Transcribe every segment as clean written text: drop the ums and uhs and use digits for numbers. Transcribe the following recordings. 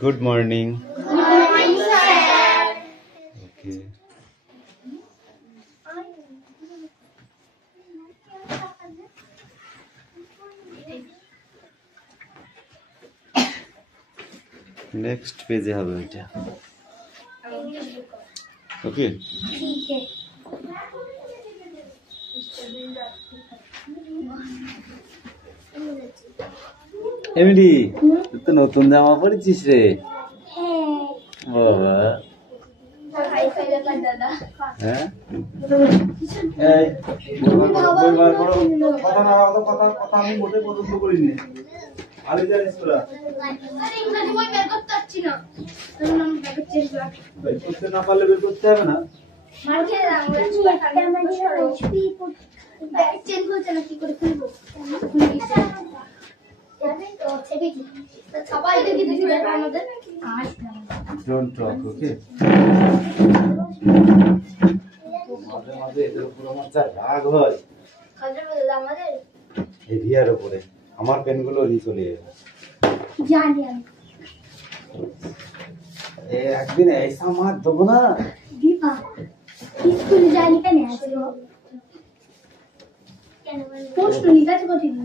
Good morning. Good morning, sir. Okay. Next page হবে এটা। Okay. ठीक है। এমডি তুই তো নতুন জামা পরেছিস রে। হ্যাঁ। বাবা। হাই ফাই ব্যাপার দাদা। হ্যাঁ? এই বইবার করো কথা না কথা আমি মোটে পছন্দ করিনি। আরে জানিস তোরা? আরে ইংরেজি বই বের করতে পারছি না। তোর নাম বের করছিস না। বের করতে না পারলে বের করতে হবে না। মার খেয়ে দাও একটা আমাদের এইচপি ব্যাগ চেঞ্জ হচ্ছে না কি করে খুলবো? জানি তো ছেড়ে কি? সবাই দেখি আমাদের Don't talk, okay? মাঝে মাঝে এদের উপর আমার যা রাগ হয়। খাজা বলে আমাদের এই রিয়ার উপরে আমার পেনগুলো নিয়ে চলে যাবে। জানি আমি একদিন ऐसा मार দেবো না। দীপা স্কুলে যাইনি কেন আসলো? কেন বল? প্রশ্ন লিখাতে কঠিন।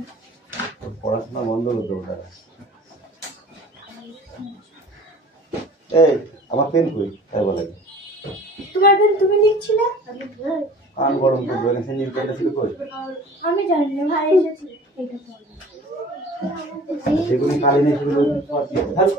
পড়াশোনা বন্ধ করে দেবো তারা। এই আমার পেন কই? তাই বলে। তোমার পেন তুমি লিখছিলে? কান গরম করবে না সেদিন পেন ছিল কই? আমি জানি না ভাই এসেছি এটা পড়। যেগুলো কালি নেই সেগুলো পড়তে হবে।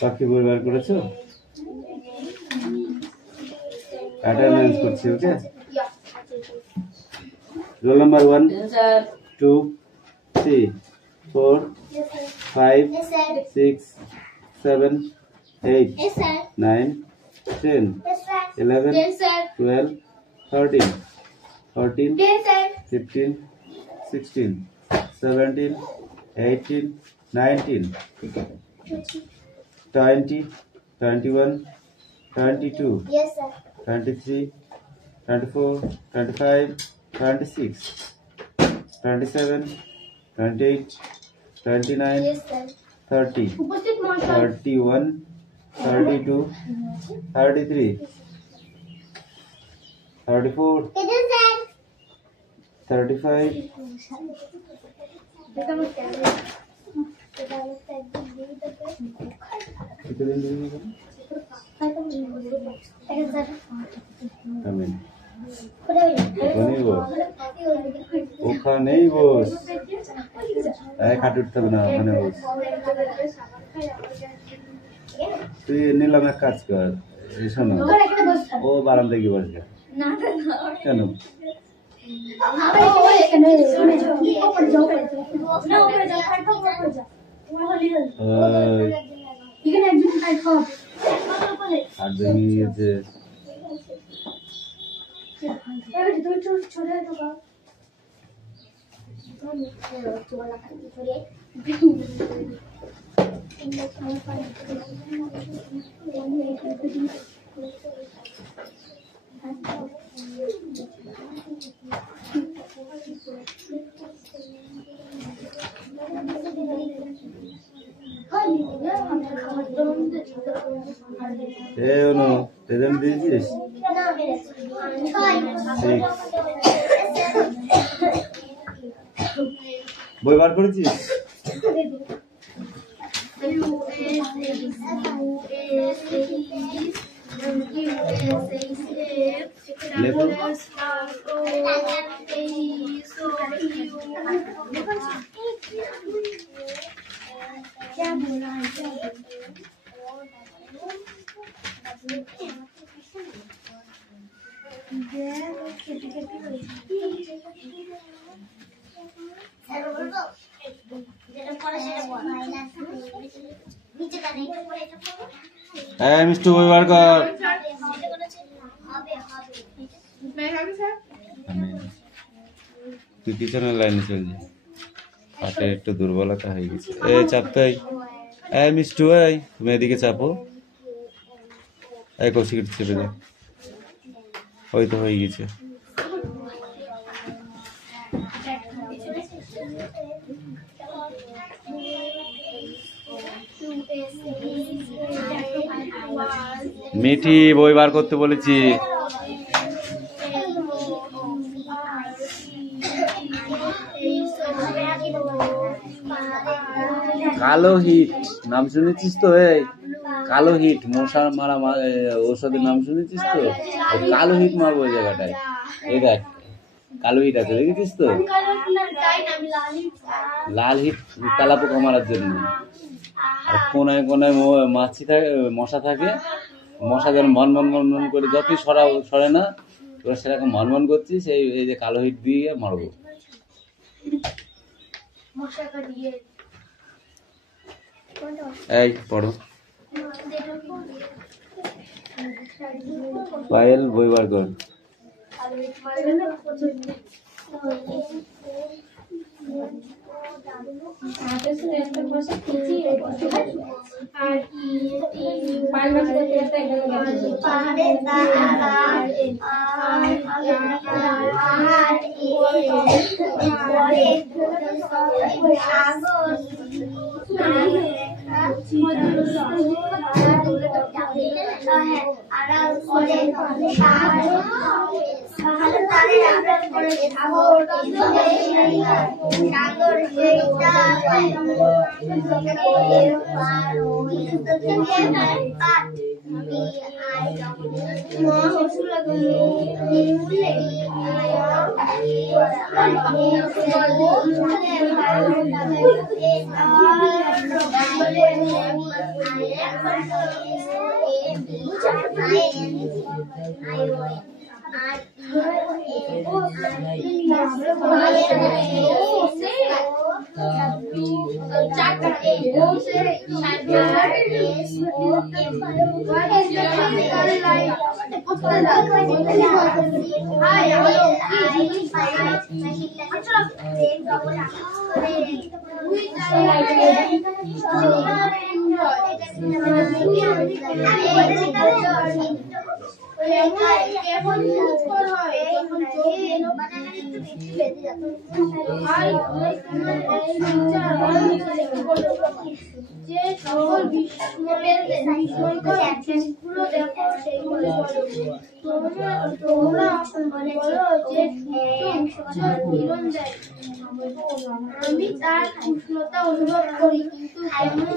পাখি বই বার করেছো? অ্যাটেন্ডেন্স করছি ওকে? রোল নাম্বার 1 2 3 4 5 6 7 8 9 10 11 12 13 14 15 16 17 18 19 20 21 22 23 24 25 26 27 28 29 30 31 32 33 34 35 ওখানেই বস। খাটে উঠতে হবে না, ওখানে বস। তুই নিলাম এক কাজ কর, শোনো ও বারান্দায় গিয়ে বসবে। কেন? আর ভেঙে গিয়েছে। অনু প্রেজেন্ট দিয়েছিস? বই বার করেছিস? মিষ্টু বই বার কর। তুই পিছনের লাইনে চলছি, পাটে একটু দুর্বলতা হয়ে গেছে। চাপতে মিষ্টু, তুমি এদিকে চাপো। কৌশিক চেপে দে, ওই তো হয়ে গেছে। মিঠি বই বার করতে বলেছি। কালো হিট নাম শুনেছিস তো? কালো হিট মশার মারা ঔষধের নাম শুনেছিস তো? কালো হিট মারবো ওই জায়গাটায়। এই দেখ কালো হিট আছে, দেখেছিস তো? লাল হিট তেলাপোকা মারার জন্য। আর কোনায় কোনায় মাছি থাকে, মশা থাকে। মশা যেন মনমন মনমন করে যতই সরে না, তোরা সেরকম মনমন করছিস। এই যে কালো হিট দিয়ে মারবো। এই পড়ো। পায়েল বই বার কর। আমি তার উষ্ণতা অনুভব করি, কিন্তু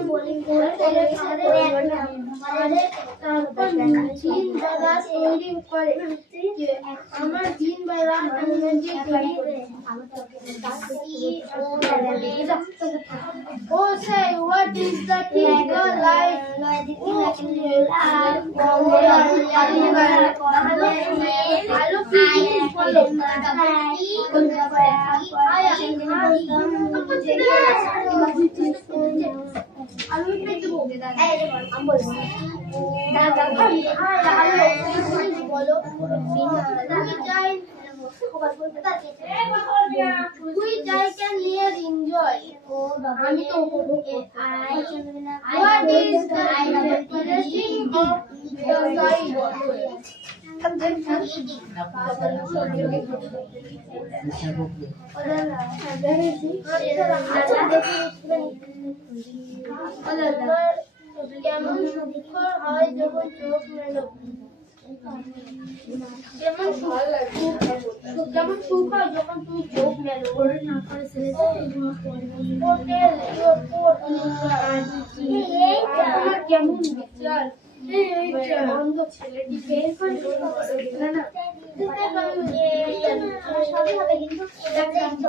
তারপর জিন বাধা তৈরি করে। আমার জিন বাধা এনার্জি তৈরি করে। Oh, say what is the typical life? Which I can hear enjoy. আমি তো what is the interesting of the কেমন সুখকর হয় যখন চোখ মেলো, যেমন সুখ হয় যখন তুই চোখ মেলো। তোমার কেমন বিচার অন্ধ ছেলেটি সবই হবে কিন্তু এটা একটু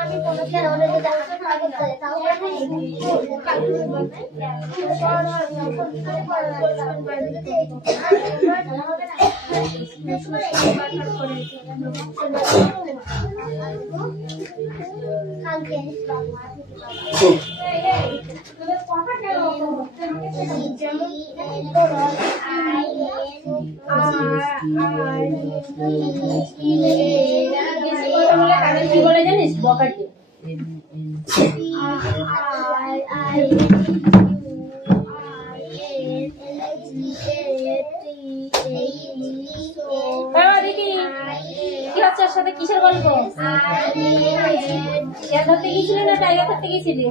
আমি কোনো কি বলে জানিস বকাটে কি হচ্ছে ওর সাথে কিসের গল্প ধরতে গেছিলি না টাইগার ধরতে গেছিলি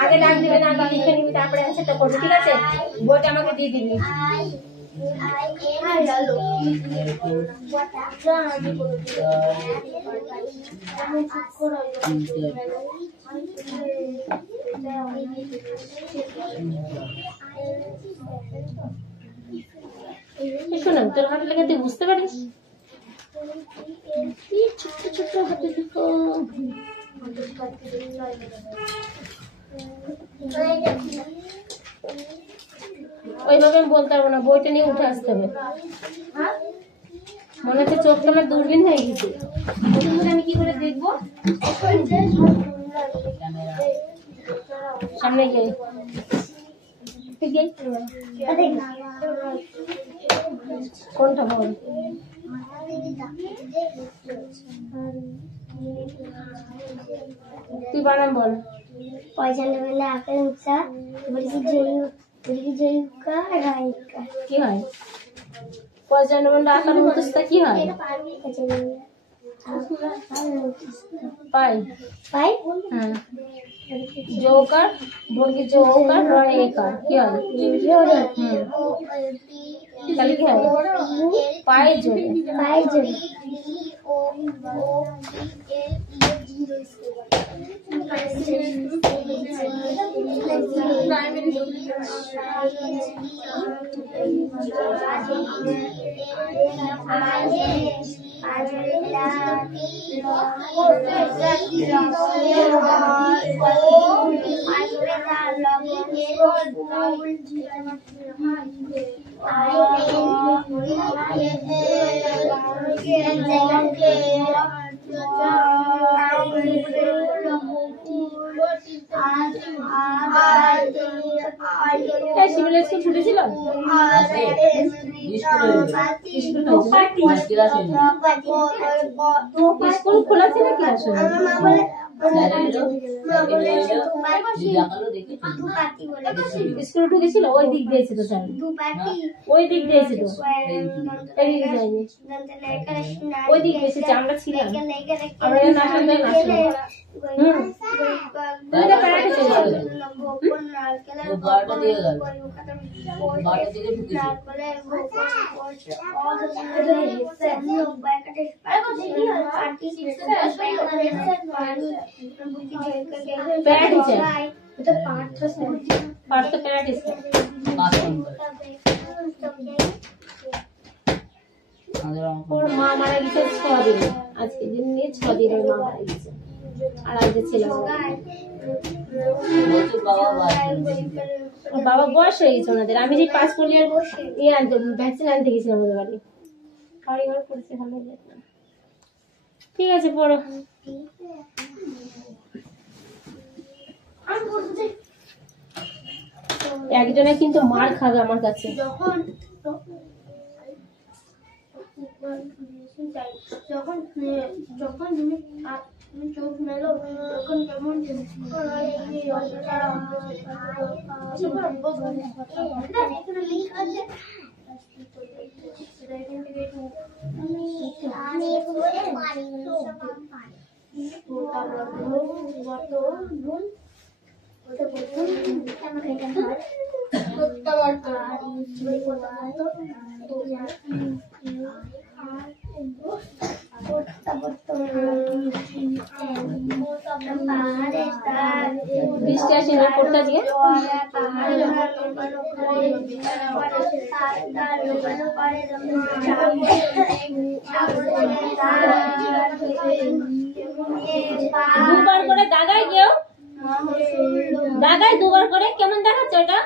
আগে ডাক দিবে না লিখে নিবি তারপরে অ্যান্সারটা করবি ঠিক আছে বইটা আমাকে দিয়ে দিবি শোনো তোর হাতে লেগে তুই বুঝতে পারিস ছোট্ট ছোট্ট হাতে দেখো ওইভাবে আমি বলতে পারবো না বইটা নিয়ে উঠে আসতে হবে মনে হচ্ছে চোখটা আমার দূরবীন হয়ে গেছে আমি কি করে দেখবো সামনে গিয়ে কোনটা বল তুই বানাম বল পয়সা নেবে না আকাঙ্ক্ষা বলছি জয়ুকা রায়িকা কি হয় পয়সা নেবেন আকার মুখস্থ কি হয় পাই পাই হ্যাঁ জোকার বর্গি জোকার রয় একার কি হয় তাহলে কি হয় পায়ে জোরে পাই জোরে শিমুলের স্কুল ছুটি ছিল স্কুল খোলা ছিল কি আসলে স্কুল ঢুকেছিল ওই দিক দিয়েছিল স্যার ওই দিক দিয়েছিল এদিকে যায়নি ওই দিক দিয়েছে আমরা ছিলাম আমরা নাচন দেয় নাচলাম দুইটা প্যারাটে চলে গেল ওর মা মারা গেছে 6 দিন আজকে দিন নিয়ে 6 দিন ওর মা মারা গেছে আর আজকে ছিলাম ওর বাবা বয়স হয়ে গেছে ওনাদের আমি যে 5 পোলিয়ার ইয়ে আনতে ভ্যাকসিন আনতে গেছিলাম ওদের বাড়ি বাড়ি ঘর করছে ভালো ঠিক আছে পড়ো একজনে কিন্তু মার খাবে আমার কাছে যখন তুমি চোখ মেলো তখন কেমন বৃষ্টি আসে না পড়তে দিয়ে দুবার করে গাগায় কেউ গাগায় দুবার করে কেমন দেখাচ্ছে ওটা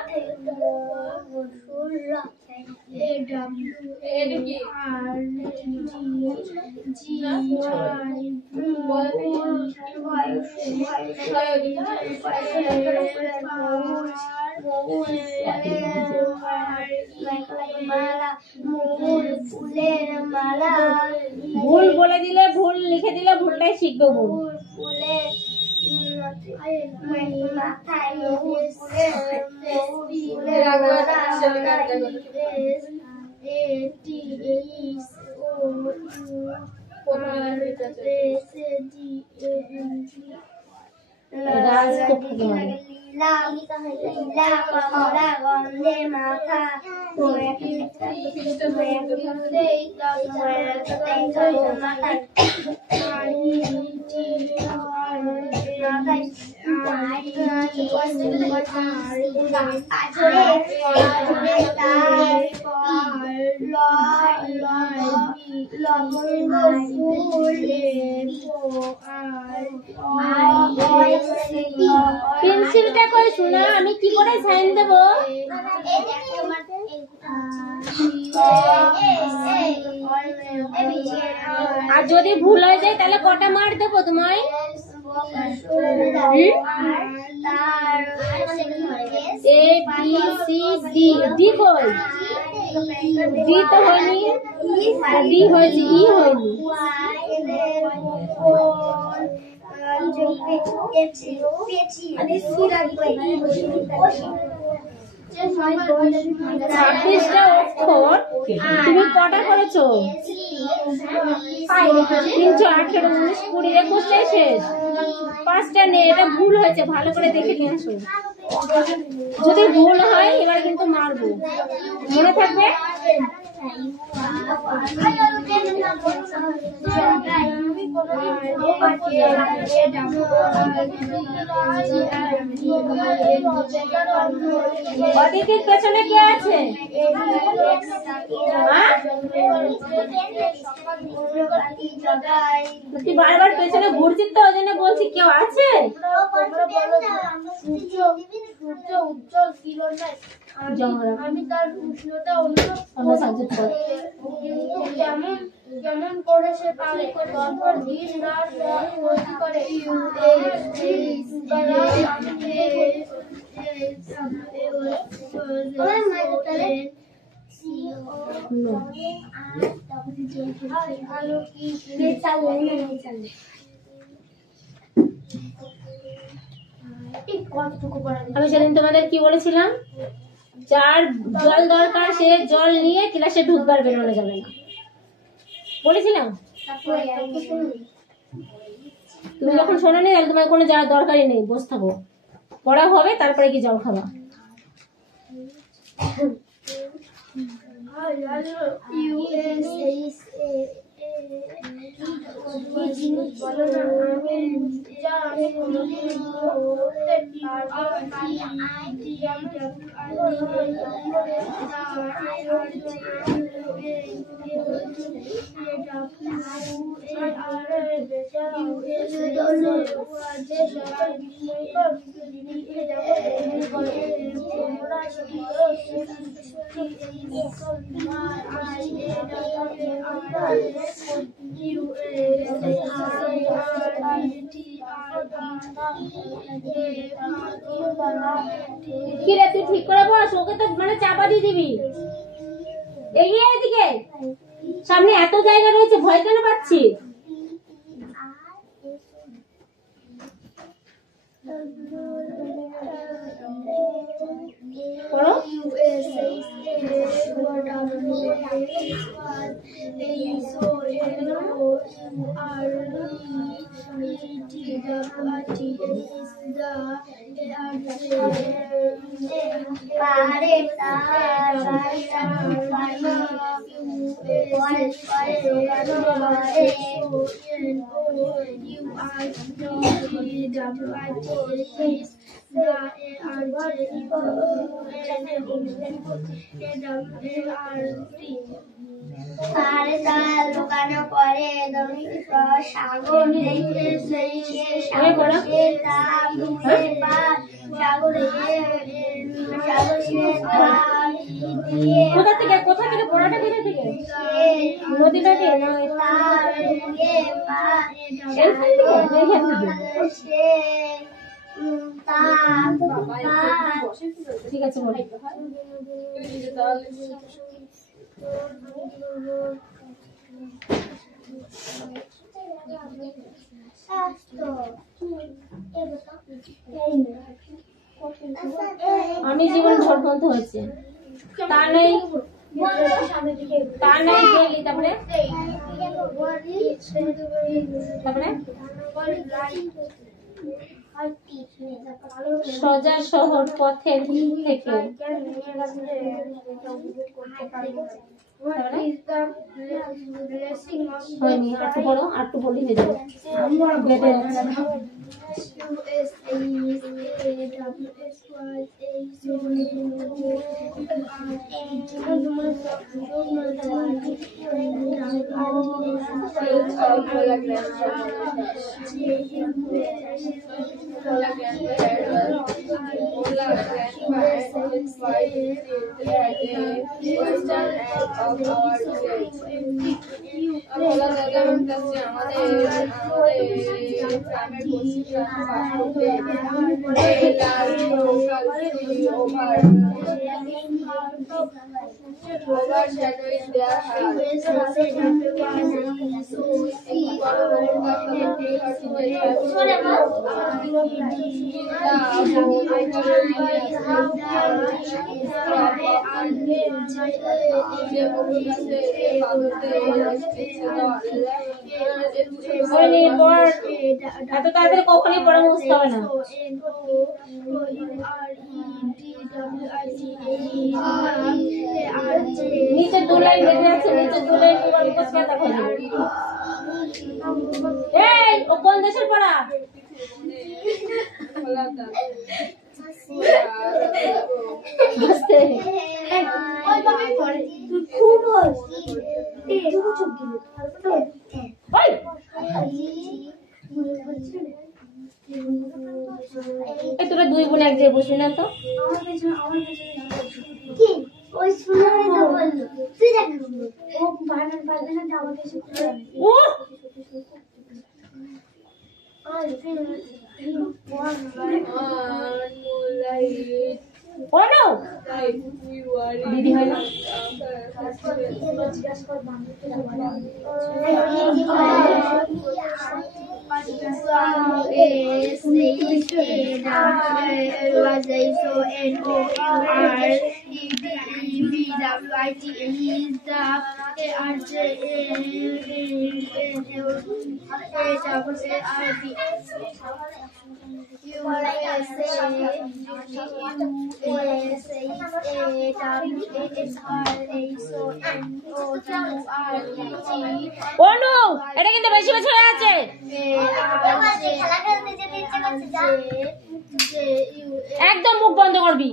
ভুল বলে দিলে ভুল লিখে দিলে ভুলটাই শিখবে ভুল পেন্সিলটা কই শোনা আমি কি করে সাইন দেব আর যদি ভুল হয়ে যায় তাহলে কটা মার দেবো তোমায় A B C D D কই D তো হয়নি D হয়েছে E হয়নি ছাব্বিশটা অক্ষর তুমি কটা করেছো 318 19 20 21টাই শেষ 5টা নেই এটা ভুল হয়েছে ভালো করে দেখে নিয়ে আসো যদি ভুল হয় এবার কিন্তু মারবো মনে থাকবে অদিতির পেছনে কে আছে তুই বারবার পেছনে ঘুরছিস তো ওই জন্য বলছি কেউ আছে উজ্জ্বল কিরণের আমি তার উষ্ণতা কেমন করে সে পারে তারপর দিন রাত করে আমি সেদিন তোমাদের কি বলেছিলাম যার জল দরকার সে জল নিয়ে ক্লাসে ঢুকবার বেরোনো যাবে না বলেছিলাম তুমি যখন শোনোনি তাহলে তোমার কোনো যাওয়ার দরকারই নেই বসে থাকো পড়া হবে তারপরে কি জল খাবা কি রে তুই ঠিক করে বস ওকে তো মানে চাপা দিয়ে দিবি এগিয়ে এদিকে সামনে এত জায়গা রয়েছে ভয় কেন পাচ্ছি পড়ো লুকানো পরে সাগর কোথা থেকে পড়াটা কোথা থেকে নদীটা কে ঠিক আছে আমি জীবন ঝড়বন্ধ হয়েছে তা নেই গেলি তারপরে সজা শহর পথের থেকে হয়নি একটু বলো আর একটু বলি হয়ে যাবে overshadowing their এত তাড়াতাড়ি কখনই পড়া বুঝতে হবে না নিচে দু লাইন লেখা আছে নিচে দু লাইন পড়া মুখস্থ দেখো এই ও কোন দেশের পড়া বসতে ওই ভাবে পড়ে খুব এই তোরা দুই বোন এক জায়গায় বসবি না তো কি ওই শুনে তো বললো তুই দেখ ও বানান পারবে না তো আমাকে এসে করে ও ও নো দিদি হয় না ও নো এটা কিন্তু বেশি বেশি হয়ে আছে একদম মুখ বন্ধ করবি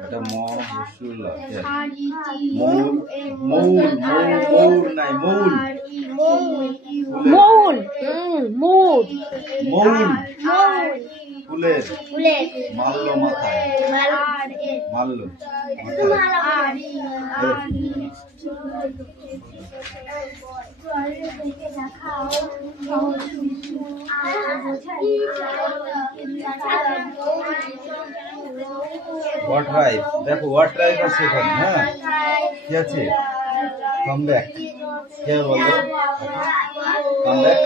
এটা মৌল মৌল মৌল নাই মৌল মৌল মৌল মৌল ফুলের মাল্য মাথায় মাল্য What right? देखो what right আছে এখানে হ্যাঁ কি আছে come back কে বলো come back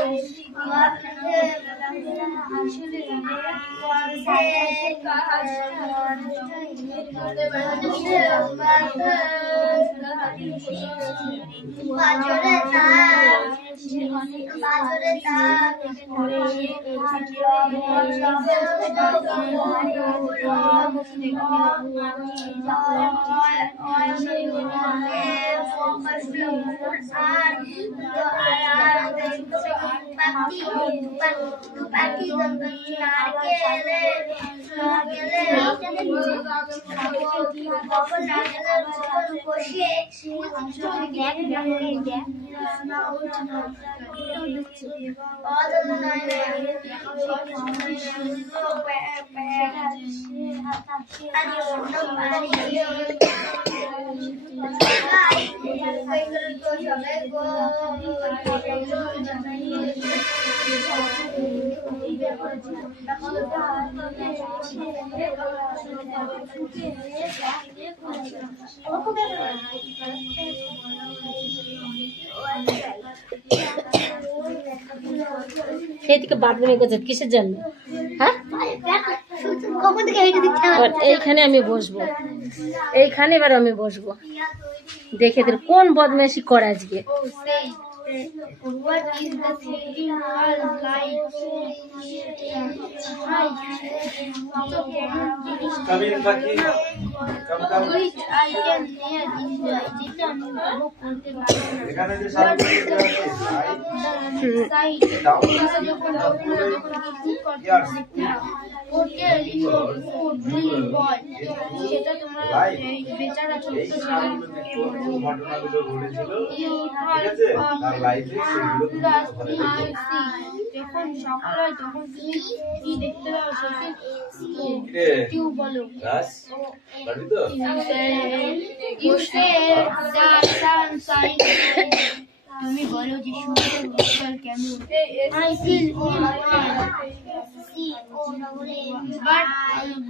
এদিকে বাথরুমে গেছে কিসের জন্য? হ্যাঁ, এইখানে আমি বসবো, এইখানে এবার আমি বসবো। দেখে তোর কোন বদমাইশি করে আজকে। What is the signal light? Kabir Baki, come. Which I can near enjoy. যেটা আমি উপভোগ করতে পারি। এখানে যে সামনে সাইড যখন কিছু করতে হোটেল বয় সেটা তোমার বেচারা ছোট্ট ঘটনাগুলো ঘটেছিল ঠিক আছে তার লাইফে সেগুলো যখন সকাল হয় তখন তুমি কি দেখতে পাও সেটা কি বলো রাস পারবি তো you say the sun shines তুমি বলো যে সূর্যের উজ্জ্বল কেমন? I feel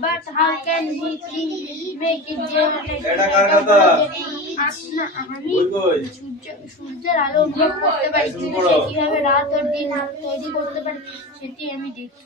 but how can we make it সূর্যের আলো অনুভব করতে পারি, কিন্তু সে কিভাবে রাত ও দিন তৈরি করতে পারে সেটি আমি দেখি।